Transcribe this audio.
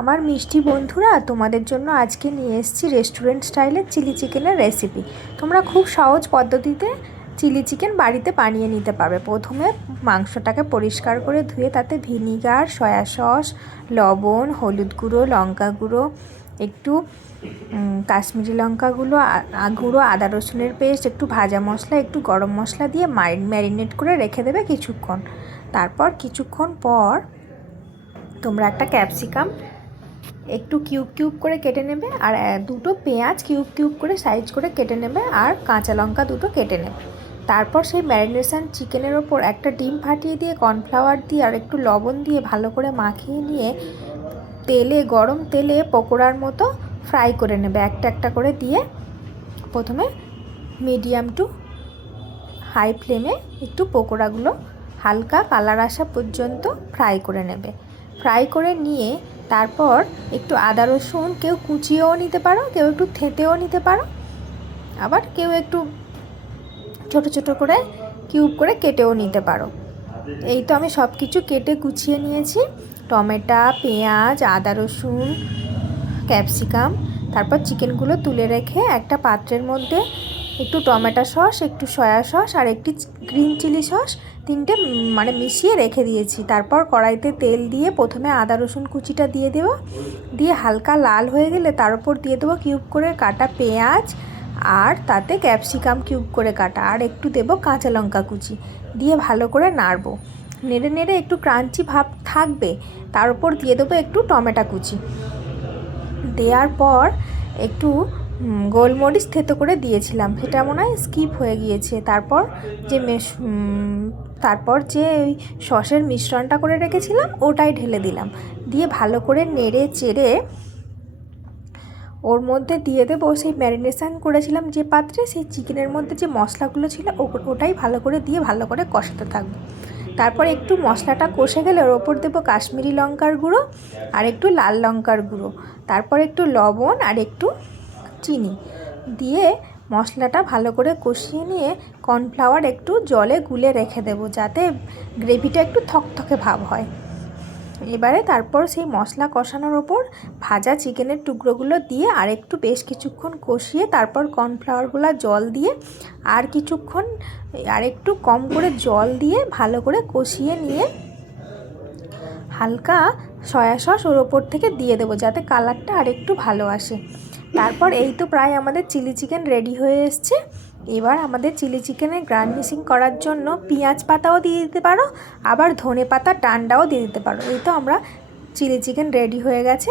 আমার মিষ্টি বন্ধুরা, তোমাদের জন্য আজকে নিয়ে এসেছি রেস্টুরেন্ট স্টাইলের চিলি চিকেনের রেসিপি। তোমরা খুব সহজ পদ্ধতিতে চিলি চিকেন বাড়িতে বানিয়ে নিতে পারবে। প্রথমে মাংসটাকে পরিষ্কার করে ধুয়ে তাতে ভিনিগার, সয়া সস, লবণ, হলুদ গুঁড়ো, লঙ্কা গুঁড়ো, একটু কাশ্মীরি লঙ্কা গুঁড়ো, আদা রসুনের পেস্ট, একটু ভাজা মশলা, একটু গরম মশলা দিয়ে ম্যারিনেট করে রেখে দেবে কিছুক্ষণ। তারপর কিছুক্ষণ পর তোমরা একটা ক্যাপসিকাম একটু কিউব কিউব করে কেটে নেবে, আর দুটো পেঁয়াজ কিউব কিউব করে সাইজ করে কেটে নেবে, আর কাঁচা লঙ্কা দুটো কেটে নেবে। তারপর সেই ম্যারিনেশন চিকেনের ওপর একটা ডিম ফাটিয়ে দিয়ে কর্নফ্লাওয়ার দিয়ে আর একটু লবণ দিয়ে ভালো করে মাখিয়ে নিয়ে গরম তেলে পকোড়ার মতো ফ্রাই করে নেবে। একটা একটা করে দিয়ে প্রথমে মিডিয়াম টু হাই ফ্লেমে একটু পকোড়াগুলো হালকা কালার আসা পর্যন্ত ফ্রাই করে নেবে। ফ্রাই করে নিয়ে তারপর একটু আদা রসুন কেউ কুচিয়েও নিতে পারো, কেউ একটু থেঁতেও নিতে পারো, আবার কেউ একটু ছোট ছোট করে কিউব করে কেটেও নিতে পারো। এই তো আমি সব কিছু কেটে গুছিয়ে নিয়েছি, টমেটো, পেঁয়াজ, আদা রসুন, ক্যাপসিকাম। তারপর চিকেনগুলো তুলে রেখে একটা পাত্রের মধ্যে একটু টমেটো সস, একটু সয়া সস আর একটি গ্রিন চিলি সস তিনটে মিশিয়ে রেখে দিয়েছি। তারপর কড়াইতে তেল দিয়ে প্রথমে আদা রসুন কুচিটা দিয়ে দেবো, দিয়ে হালকা লাল হয়ে গেলে তার উপর দিয়ে দেবো কিউব করে কাটা পেঁয়াজ, আর তাতে ক্যাপসিকাম কিউব করে কাটা, আর একটু দেবো কাঁচা লঙ্কা কুচি দিয়ে ভালো করে নাড়বো। নেড়ে নেড়ে একটু ক্রাঞ্চি ভাব থাকবে, তার উপর দিয়ে দেবো একটু টমেটো কুচি। দেওয়ার পর একটু গোলমরিচ থেতো করে দিয়েছিলাম, সেটা মনে হয় স্কিপ হয়ে গিয়েছে। তারপর যে ওই সসের মিশ্রণটা করে রেখেছিলাম ওটাই ঢেলে দিলাম, দিয়ে ভালো করে নেড়ে চেড়ে ওর মধ্যে দিয়ে দেবো সেই ম্যারিনেশন করেছিলাম যে পাত্রে, সেই চিকেনের মধ্যে যে মশলাগুলো ছিল ওটাই ভালো করে দিয়ে ভালো করে কষাতে থাকবো। তারপর একটু মশলাটা কষে গেলে ওর ওপর দেবো কাশ্মীরি লঙ্কার গুঁড়ো আর একটু লাল লঙ্কার গুঁড়ো, তারপর একটু লবণ আর একটু চিনি দিয়ে মশলাটা ভালো করে কষিয়ে নিয়ে কর্নফ্লাওয়ার একটু জলে গুলে রেখে দেবো, যাতে গ্রেভিটা একটু থকথকে ভাব হয়। এবারে তারপর সেই মশলা কষানোর ওপর ভাজা চিকেনের টুকরোগুলো দিয়ে আর একটু বেশ কিছুক্ষণ কষিয়ে তারপর কর্নফ্লাওয়ারগুলো জল দিয়ে আর কিছুক্ষণ আর একটু কম করে জল দিয়ে ভালো করে কষিয়ে নিয়ে হালকা সয়া সস ওর ওপর থেকে দিয়ে দেবো, যাতে কালারটা আর একটু ভালো আসে। তারপর এই তো প্রায় আমাদের চিলি চিকেন রেডি হয়ে এসছে। এবার আমাদের চিলি চিকেনের গার্নিশিং করার জন্য পেঁয়াজ পাতাও দিয়ে দিতে পারো, আবার ধনে পাতা ডান্ডাও দিয়ে দিতে পারো। এই তো আমরা চিলি চিকেন রেডি হয়ে গেছে।